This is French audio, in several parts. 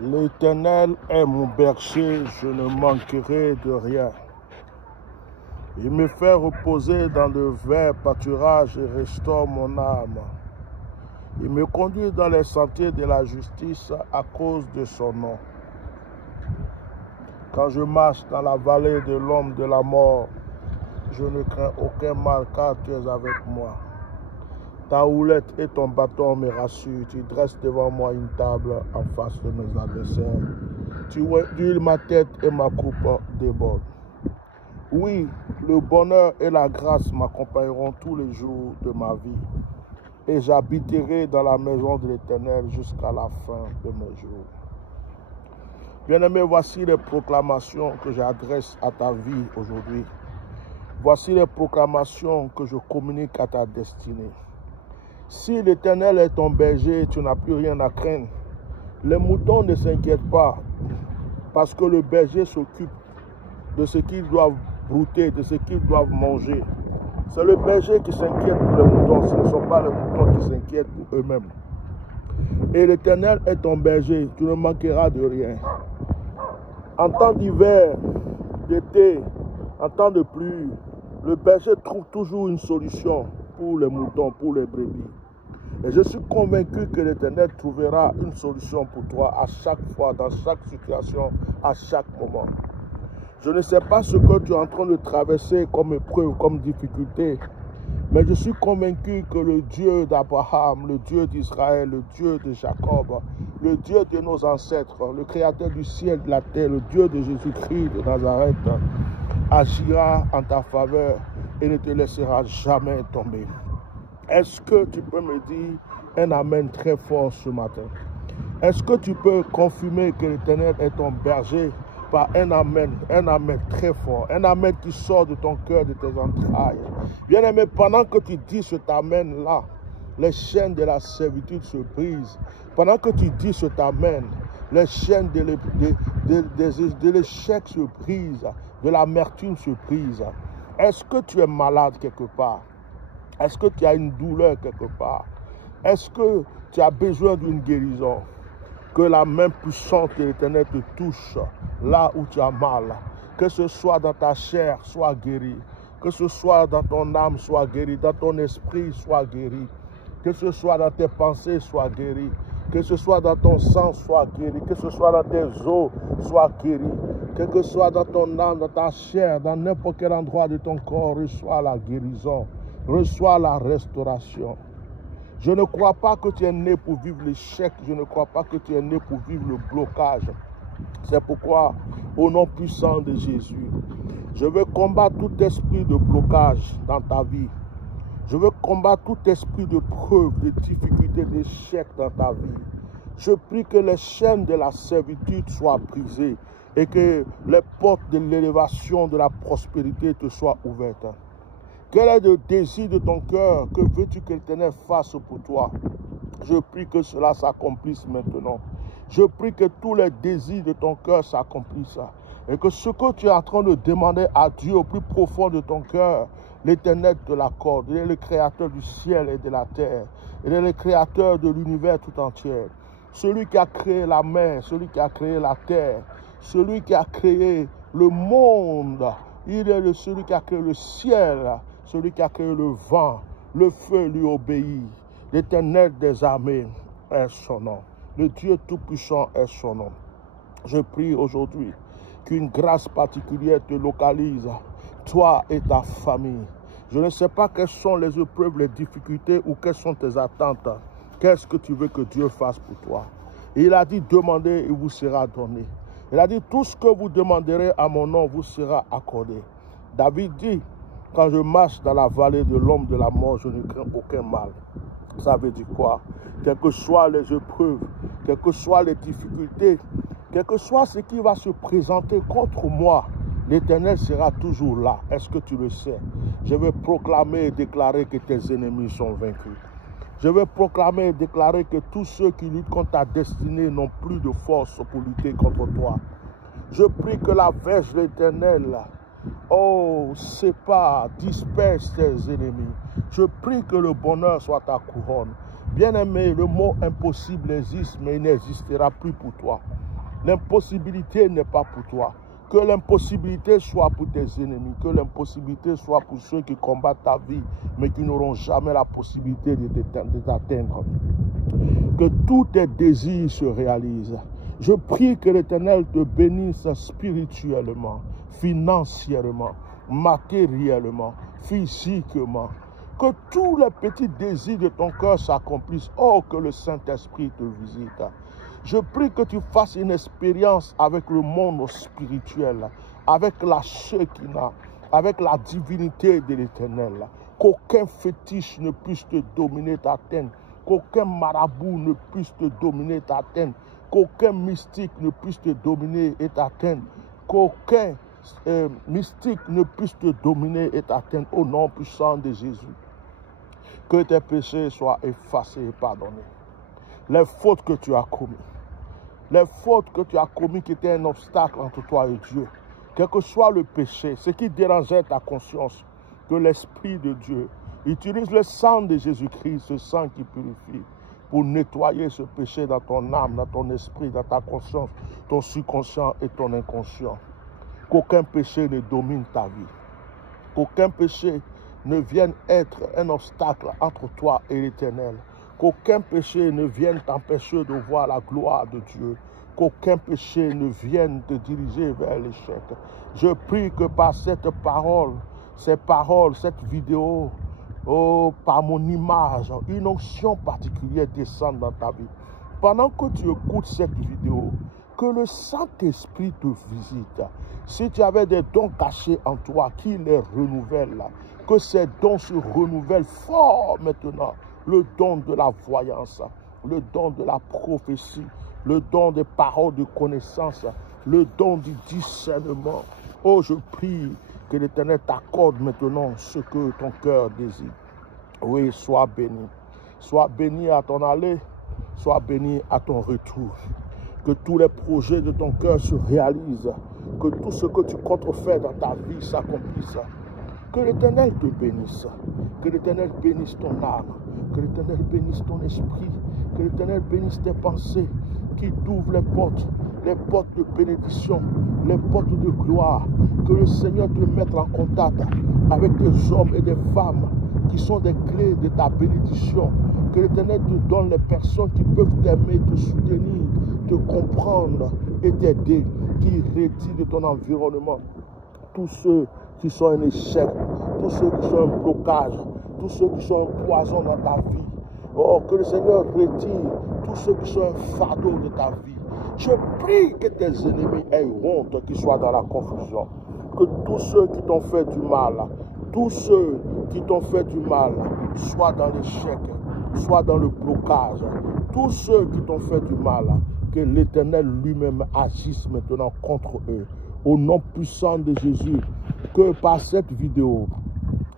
L'Éternel est mon berger, je ne manquerai de rien. Il me fait reposer dans de verts pâturages et restaure mon âme. Il me conduit dans les sentiers de la justice à cause de son nom. Quand je marche dans la vallée de l'ombre de la mort, je ne crains aucun mal car tu es avec moi. Ta houlette et ton bâton me rassurent. Tu dresses devant moi une table en face de mes adversaires. Tu huiles ma tête et ma coupe déborde. Oui, le bonheur et la grâce m'accompagneront tous les jours de ma vie. Et j'habiterai dans la maison de l'Éternel jusqu'à la fin de mes jours. Bien-aimés, voici les proclamations que j'adresse à ta vie aujourd'hui. Voici les proclamations que je communique à ta destinée. Si l'Éternel est ton berger, tu n'as plus rien à craindre. Les moutons ne s'inquiètent pas parce que le berger s'occupe de ce qu'ils doivent brouter, de ce qu'ils doivent manger. C'est le berger qui s'inquiète pour les moutons, ce ne sont pas les moutons qui s'inquiètent pour eux-mêmes. Et l'Éternel est ton berger, tu ne manqueras de rien. En temps d'hiver, d'été, en temps de pluie, le berger trouve toujours une solution pour les moutons, pour les brebis. Et je suis convaincu que l'Éternel trouvera une solution pour toi à chaque fois, dans chaque situation, à chaque moment. Je ne sais pas ce que tu es en train de traverser comme épreuve, comme difficulté, mais je suis convaincu que le Dieu d'Abraham, le Dieu d'Israël, le Dieu de Jacob, le Dieu de nos ancêtres, le Créateur du ciel et de la terre, le Dieu de Jésus-Christ de Nazareth, agira en ta faveur et ne te laissera jamais tomber. Est-ce que tu peux me dire un amen très fort ce matin? Est-ce que tu peux confirmer que l'Éternel est ton berger par un amen très fort, un amen qui sort de ton cœur, de tes entrailles? Bien-aimé, pendant que tu dis cet amen-là, les chaînes de la servitude se brisent. Pendant que tu dis cet amen, les chaînes de l'échec se brisent, de l'amertume se brisent. Est-ce que tu es malade quelque part? Est-ce que tu as une douleur quelque part? Est-ce que tu as besoin d'une guérison? Que la main puissante de l'Éternel te touche là où tu as mal. Que ce soit dans ta chair, sois guéri. Que ce soit dans ton âme, sois guéri. Dans ton esprit, sois guéri. Que ce soit dans tes pensées, sois guéri. Que ce soit dans ton sang, sois guéri. Que ce soit dans tes os, sois guéri. Que ce soit dans ton âme, dans ta chair, dans n'importe quel endroit de ton corps, reçois la guérison. Reçois la restauration. Je ne crois pas que tu es né pour vivre l'échec. Je ne crois pas que tu es né pour vivre le blocage. C'est pourquoi, au nom puissant de Jésus, je veux combattre tout esprit de blocage dans ta vie. Je veux combattre tout esprit de preuve, de difficulté, d'échec dans ta vie. Je prie que les chaînes de la servitude soient brisées et que les portes de l'élévation, de la prospérité te soient ouvertes. Quel est le désir de ton cœur? Que veux-tu que l'Éternel fasse pour toi? Je prie que cela s'accomplisse maintenant. Je prie que tous les désirs de ton cœur s'accomplissent. Et que ce que tu es en train de demander à Dieu au plus profond de ton cœur, l'Éternel te l'accorde. Il est le créateur du ciel et de la terre. Il est le créateur de l'univers tout entier. Celui qui a créé la mer, celui qui a créé la terre, celui qui a créé le monde. Il est celui qui a créé le ciel. Celui qui a créé le vent, le feu lui obéit. L'Éternel des armées est son nom. Le Dieu Tout-Puissant est son nom. Je prie aujourd'hui qu'une grâce particulière te localise, toi et ta famille. Je ne sais pas quelles sont les épreuves, les difficultés ou quelles sont tes attentes. Qu'est-ce que tu veux que Dieu fasse pour toi? Et il a dit, demandez et vous sera donné. Il a dit, tout ce que vous demanderez à mon nom vous sera accordé. David dit, quand je marche dans la vallée de l'ombre de la mort, je ne crains aucun mal. Ça veut dire quoi? Quelles que soient les épreuves, quelles que soient les difficultés, quel que soit ce qui va se présenter contre moi, l'Éternel sera toujours là. Est-ce que tu le sais? Je vais proclamer et déclarer que tes ennemis sont vaincus. Je vais proclamer et déclarer que tous ceux qui luttent contre ta destinée n'ont plus de force pour lutter contre toi. Je prie que la verge de l'Éternel, oh, sépare, disperse tes ennemis. Je prie que le bonheur soit ta couronne. Bien-aimé, le mot impossible existe, mais il n'existera plus pour toi. L'impossibilité n'est pas pour toi. Que l'impossibilité soit pour tes ennemis. Que l'impossibilité soit pour ceux qui combattent ta vie, mais qui n'auront jamais la possibilité de t'atteindre. Que tous tes désirs se réalisent. Je prie que l'Éternel te bénisse spirituellement, financièrement, matériellement, physiquement. Que tous les petits désirs de ton cœur s'accomplissent. Oh, que le Saint-Esprit te visite. Je prie que tu fasses une expérience avec le monde spirituel, avec la Shekinah, avec la divinité de l'Éternel. Qu'aucun fétiche ne puisse te dominer, t'atteindre. Qu'aucun marabout ne puisse te dominer, t'atteindre. Qu'aucun mystique ne puisse te dominer et t'atteindre. Qu'aucun mystique ne puisse te dominer et t'atteindre au nom puissant de Jésus. Que tes péchés soient effacés et pardonnés. Les fautes que tu as commises. Les fautes que tu as commises qui étaient un obstacle entre toi et Dieu. Quel que soit le péché, ce qui dérangeait ta conscience, que l'Esprit de Dieu utilise le sang de Jésus-Christ, ce sang qui purifie, pour nettoyer ce péché dans ton âme, dans ton esprit, dans ta conscience, ton subconscient et ton inconscient. Qu'aucun péché ne domine ta vie. Qu'aucun péché ne vienne être un obstacle entre toi et l'Éternel. Qu'aucun péché ne vienne t'empêcher de voir la gloire de Dieu. Qu'aucun péché ne vienne te diriger vers l'échec. Je prie que par cette parole, ces paroles, cette vidéo, oh, par mon image, une onction particulière descende dans ta vie. Pendant que tu écoutes cette vidéo, que le Saint-Esprit te visite. Si tu avais des dons cachés en toi, qu'il les renouvelle. Que ces dons se renouvellent fort maintenant. Le don de la voyance, le don de la prophétie, le don des paroles de connaissance, le don du discernement. Oh, je prie que l'Éternel t'accorde maintenant ce que ton cœur désire. Oui, sois béni. Sois béni à ton aller, sois béni à ton retour. Que tous les projets de ton cœur se réalisent. Que tout ce que tu comptes faire dans ta vie s'accomplisse. Que l'Éternel te bénisse. Que l'Éternel bénisse ton âme. Que l'Éternel bénisse ton esprit. Que l'Éternel bénisse tes pensées. Qu'il t'ouvre les portes de bénédiction, les portes de gloire. Que le Seigneur te mette en contact avec des hommes et des femmes qui sont des clés de ta bénédiction. Que l'Éternel te donne les personnes qui peuvent t'aimer, te soutenir, te comprendre et t'aider, qui retirent de ton environnement tous ceux qui sont un échec, tous ceux qui sont un blocage, tous ceux qui sont un poison dans ta vie. Oh, que le Seigneur retire tous ceux qui sont un fardeau de ta vie. Je prie que tes ennemis aient honte, qu'ils soient dans la confusion. Que tous ceux qui t'ont fait du mal, tous ceux qui t'ont fait du mal, soient dans l'échec, soient dans le blocage. Tous ceux qui t'ont fait du mal, que l'Éternel lui-même agisse maintenant contre eux. Au nom puissant de Jésus, que par cette vidéo,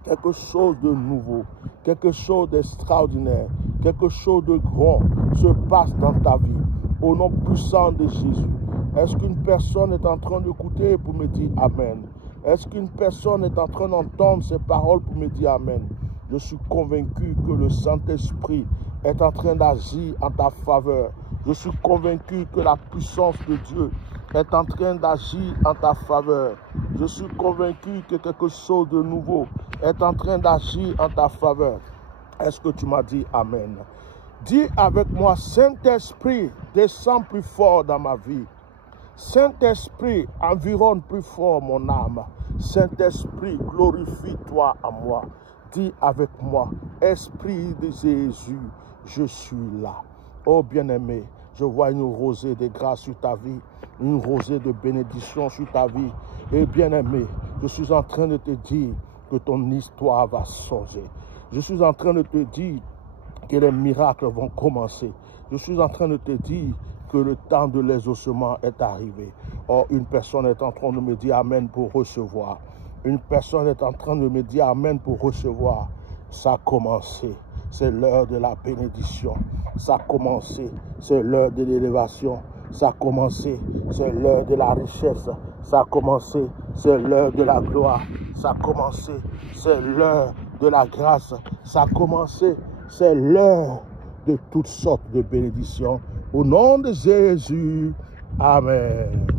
quelque chose de nouveau, quelque chose d'extraordinaire, quelque chose de grand se passe dans ta vie. Au nom puissant de Jésus. Est-ce qu'une personne est en train d'écouter pour me dire Amen? Est-ce qu'une personne est en train d'entendre ces paroles pour me dire Amen? Je suis convaincu que le Saint-Esprit est en train d'agir en ta faveur. Je suis convaincu que la puissance de Dieu est en train d'agir en ta faveur. Je suis convaincu que quelque chose de nouveau est en train d'agir en ta faveur. Est-ce que tu m'as dit Amen? Dis avec moi, Saint-Esprit, descends plus fort dans ma vie. Saint-Esprit, environne plus fort mon âme. Saint-Esprit, glorifie-toi à moi. Dis avec moi, Esprit de Jésus, je suis là. Oh bien-aimé, je vois une rosée de grâce sur ta vie, une rosée de bénédiction sur ta vie. Et bien-aimé, je suis en train de te dire que ton histoire va changer. Je suis en train de te dire que les miracles vont commencer. Je suis en train de te dire que le temps de l'exaucement est arrivé. Or, une personne est en train de me dire Amen pour recevoir. Une personne est en train de me dire Amen pour recevoir. Ça a commencé. C'est l'heure de la bénédiction. Ça a commencé. C'est l'heure de l'élévation. Ça a commencé. C'est l'heure de la richesse. Ça a commencé. C'est l'heure de la gloire. Ça a commencé. C'est l'heure de la grâce. Ça a commencé. C'est l'heure de toutes sortes de bénédictions. Au nom de Jésus, Amen.